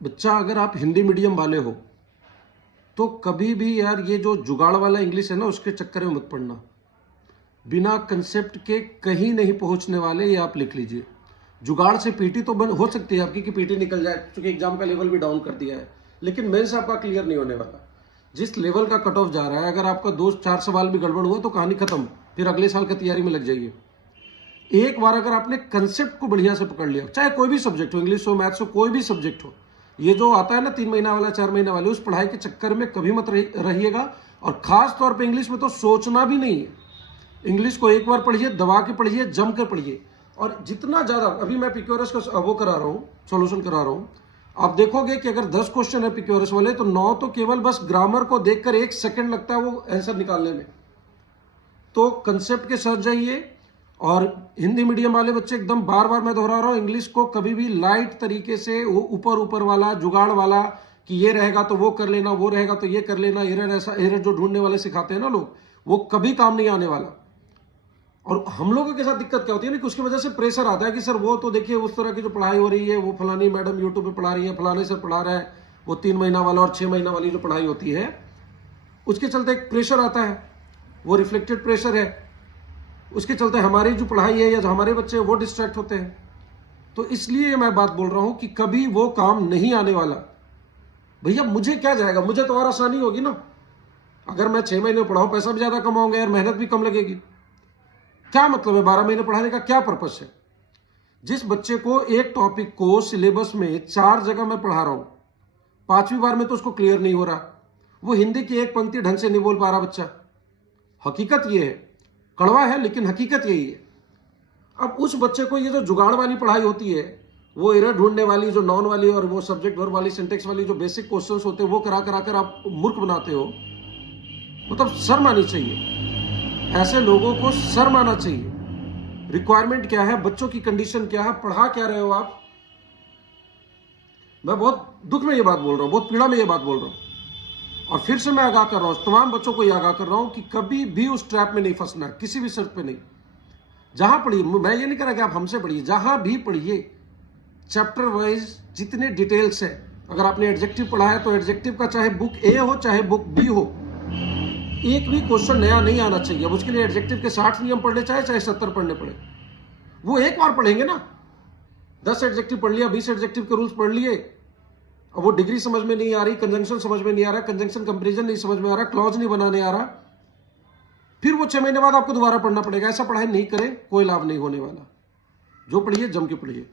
बच्चा अगर आप हिंदी मीडियम वाले हो तो कभी भी यार ये जो जुगाड़ वाला इंग्लिश है ना उसके चक्कर में मत पड़ना। बिना कंसेप्ट के कहीं नहीं पहुंचने वाले, ये आप लिख लीजिए। जुगाड़ से पीटी तो हो सकती है आपकी कि पीटी निकल जाए, क्योंकि एग्जाम का लेवल भी डाउन कर दिया है, लेकिन मेंस आपका क्लियर नहीं होने वाला। जिस लेवल का कट ऑफ जा रहा है, अगर आपका 2-4 सवाल भी गड़बड़ हुआ तो कहानी खत्म, फिर अगले साल की तैयारी में लग जाइए। एक बार अगर आपने कंसेप्ट को बढ़िया से पकड़ लिया, चाहे कोई भी सब्जेक्ट हो, इंग्लिश हो, मैथ्स हो, कोई भी सब्जेक्ट हो, ये जो आता है ना 3 महीना वाला, 4 महीना वाले, उस पढ़ाई के चक्कर में कभी मत रहिएगा। और खास तौर पे इंग्लिश में तो सोचना भी नहीं है। इंग्लिश को एक बार पढ़िए, दबा के पढ़िए, जम कर पढ़िए। और जितना ज्यादा, अभी मैं पिक्योरस का वो करा रहा हूँ, सोल्यूशन करा रहा हूँ, आप देखोगे कि अगर 10 क्वेश्चन है पिक्योरस वाले तो 9 तो केवल बस ग्रामर को देखकर 1 सेकंड लगता है वो आंसर निकालने में। तो कंसेप्ट के साथ जाइए। और हिंदी मीडियम वाले बच्चे, एकदम बार बार मैं दोहरा रहा हूं, इंग्लिश को कभी भी लाइट तरीके से, वो ऊपर ऊपर वाला जुगाड़ वाला कि ये रहेगा तो वो कर लेना, वो रहेगा तो ये कर लेना, एरर ऐसा, एरर जो ढूंढने वाले सिखाते हैं ना लोग, वो कभी काम नहीं आने वाला। और हम लोगों के साथ दिक्कत क्या होती है ना कि उसकी वजह से प्रेशर आता है कि सर वो तो देखिए उस तरह की जो पढ़ाई हो रही है, वो फलानी मैडम यूट्यूब पे पढ़ा रही है, फलाने सर पढ़ा रहा है, वो 3 महीना वाला और 6 महीना वाली जो पढ़ाई होती है, उसके चलते एक प्रेशर आता है, वो रिफ्लेक्टेड प्रेशर है। उसके चलते हमारी जो पढ़ाई है या जो हमारे बच्चे हैं वो डिस्ट्रैक्ट होते हैं। तो इसलिए मैं बात बोल रहा हूं कि कभी वो काम नहीं आने वाला। भैया मुझे क्या जाएगा, मुझे तो और आसानी होगी ना। अगर मैं 6 महीने पढ़ाऊं, पैसा भी ज्यादा कमाऊंगा यार, मेहनत भी कम लगेगी। क्या मतलब है 12 महीने पढ़ाने का, क्या पर्पस है? जिस बच्चे को एक टॉपिक को सिलेबस में 4 जगह मैं पढ़ा रहा हूं, 5वीं बार में तो उसको क्लियर नहीं हो रहा, वो हिंदी की एक पंक्ति ढंग से नहीं बोल पा रहा बच्चा। हकीकत ये है, कड़वा है लेकिन हकीकत यही है। अब उस बच्चे को ये जो जुगाड़ वाली पढ़ाई होती है, वो एरर ढूंढने वाली, जो नॉन वाली और वो सब्जेक्ट वर्ब वाली, सिंटेक्स वाली जो बेसिक क्वेश्चंस होते हैं, वो करा कर आप मूर्ख बनाते हो। मतलब शर्म आनी चाहिए, ऐसे लोगों को शर्म आना चाहिए। रिक्वायरमेंट क्या है, बच्चों की कंडीशन क्या है, पढ़ा क्या रहे हो आप। मैं बहुत दुख में ये बात बोल रहा हूं, बहुत पीड़ा में ये बात बोल रहा हूं। और फिर से मैं आगाह कर रहा हूं, तमाम बच्चों को ये आगाह कर रहा हूं कि कभी भी उस ट्रैप में नहीं फंसना, किसी भी शर्त पे नहीं। जहां पढ़िए, मैं ये नहीं कह रहा कि आप हमसे पढ़िए, जहां भी पढ़िए चैप्टर वाइज जितने डिटेल्स है। अगर आपने एडजेक्टिव पढ़ा है तो एडजेक्टिव का चाहे बुक ए हो चाहे बुक बी हो, एक भी क्वेश्चन नया नहीं आना चाहिए। अब उसके लिए एडजेक्टिव के 60 नियम पढ़ने चाहे 70 पढ़ने पड़े, वो एक बार पढ़ेंगे ना। 10 एडजेक्टिव पढ़ लिया, 20 एडजेक्टिव के रूल्स पढ़ लिए, अब वो डिग्री समझ में नहीं आ रही, कंजंक्शन समझ में नहीं आ रहा, कंजंक्शन कंपैरिजन नहीं समझ में आ रहा, क्लॉज नहीं बनाने आ रहा, फिर वो 6 महीने बाद आपको दोबारा पढ़ना पड़ेगा। ऐसा पढ़ाई नहीं करें, कोई लाभ नहीं होने वाला। जो पढ़िए जम के पढ़िए।